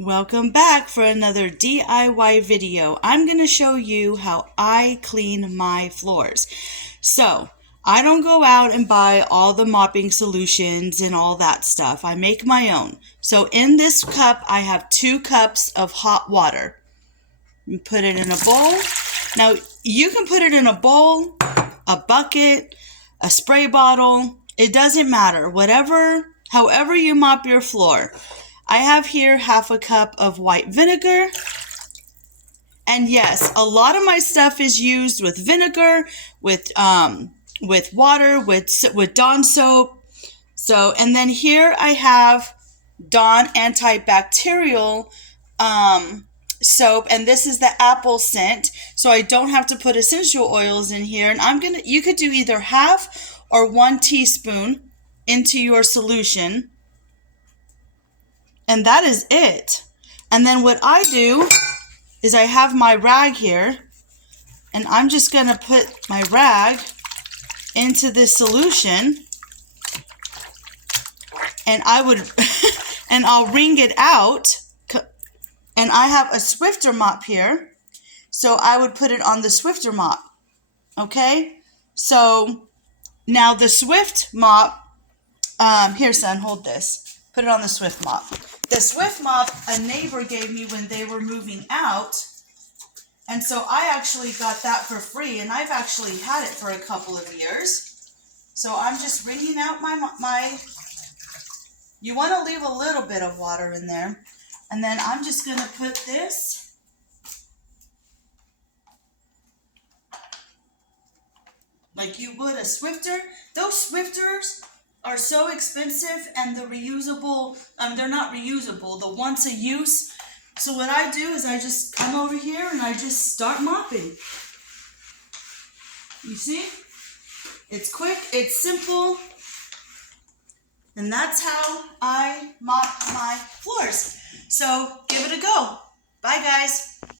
Welcome back for another DIY video. I'm going to show you how I clean my floors. So, I don't go out and buy all the mopping solutions and all that stuff. I make my own. So in this cup, I have 2 cups of hot water. You put it in a bowl. Now, you can put it in a bowl, a bucket, a spray bottle. It doesn't matter. However you mop your floor. I have here half a cup of white vinegar. And yes, a lot of my stuff is used with vinegar, with water, with Dawn soap. So, and then here I have Dawn antibacterial soap, and this is the apple scent, so I don't have to put essential oils in here. And you could do either half or 1 teaspoon into your solution. And that is it. And then what I do is I have my rag here, and I'm just going to put my rag into this solution, and and I'll wring it out. And I have a Swiffer mop here, so I would put it on the Swiffer mop. Okay? So now the Swift mop, here son, hold this. Put it on the Swift mop. The Swift mop a neighbor gave me when they were moving out. And so I actually got that for free, and I've actually had it for a couple of years. So I'm just wringing out my you want to leave a little bit of water in there. And then I'm just going to put this like you would a Swiffer. Those Swifters are so expensive, and the reusable, they're not reusable, the once a use. So what I do is I just come over here and I just start mopping. You see? It's quick, it's simple, and that's how I mop my floors. So give it a go. Bye guys.